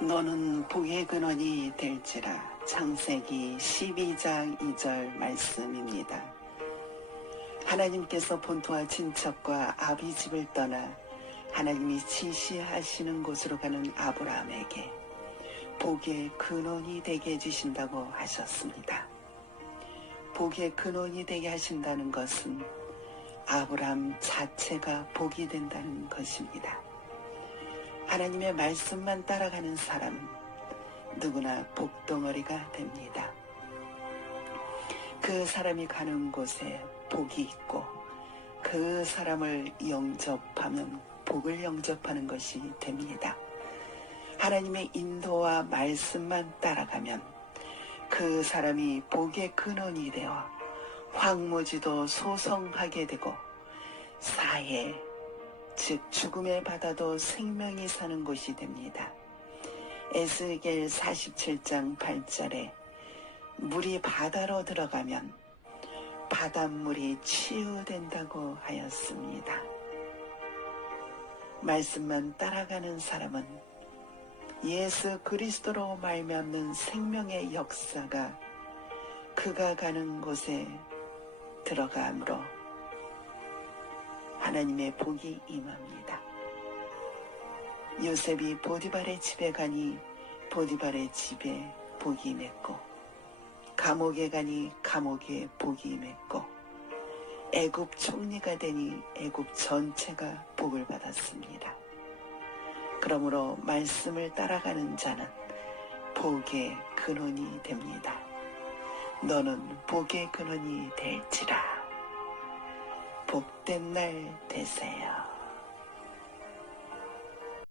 너는 복의 근원이 될지라 창세기 12장 2절 말씀입니다. 하나님께서 본토와 친척과 아비 집을 떠나 하나님이 지시하시는 곳으로 가는 아브라함에게 복의 근원이 되게 해주신다고 하셨습니다. 복의 근원이 되게 하신다는 것은 아브라함 자체가 복이 된다는 것입니다. 하나님의 말씀만 따라가는 사람은 누구나 복덩어리가 됩니다. 그 사람이 가는 곳에 복이 있고 그 사람을 영접하면 복을 영접하는 것이 됩니다. 하나님의 인도와 말씀만 따라가면 그 사람이 복의 근원이 되어 황무지도 소성하게 되고 사해 즉 죽음의 바다도 생명이 사는 곳이 됩니다. 에스겔 47장 8절에 물이 바다로 들어가면 바닷물이 치유된다고 하였습니다. 말씀만 따라가는 사람은 예수 그리스도로 말미암는 생명의 역사가 그가 가는 곳에 들어가므로 하나님의 복이 임합니다. 요셉이 보디발의 집에 가니 보디발의 집에 복이 임했고 감옥에 가니 감옥에 복이 임했고 애굽 총리가 되니 애굽 전체가 복을 받았습니다. 그러므로 말씀을 따라가는 자는 복의 근원이 됩니다. 너는 복의 근원이 될지라. 복된 날 되세요.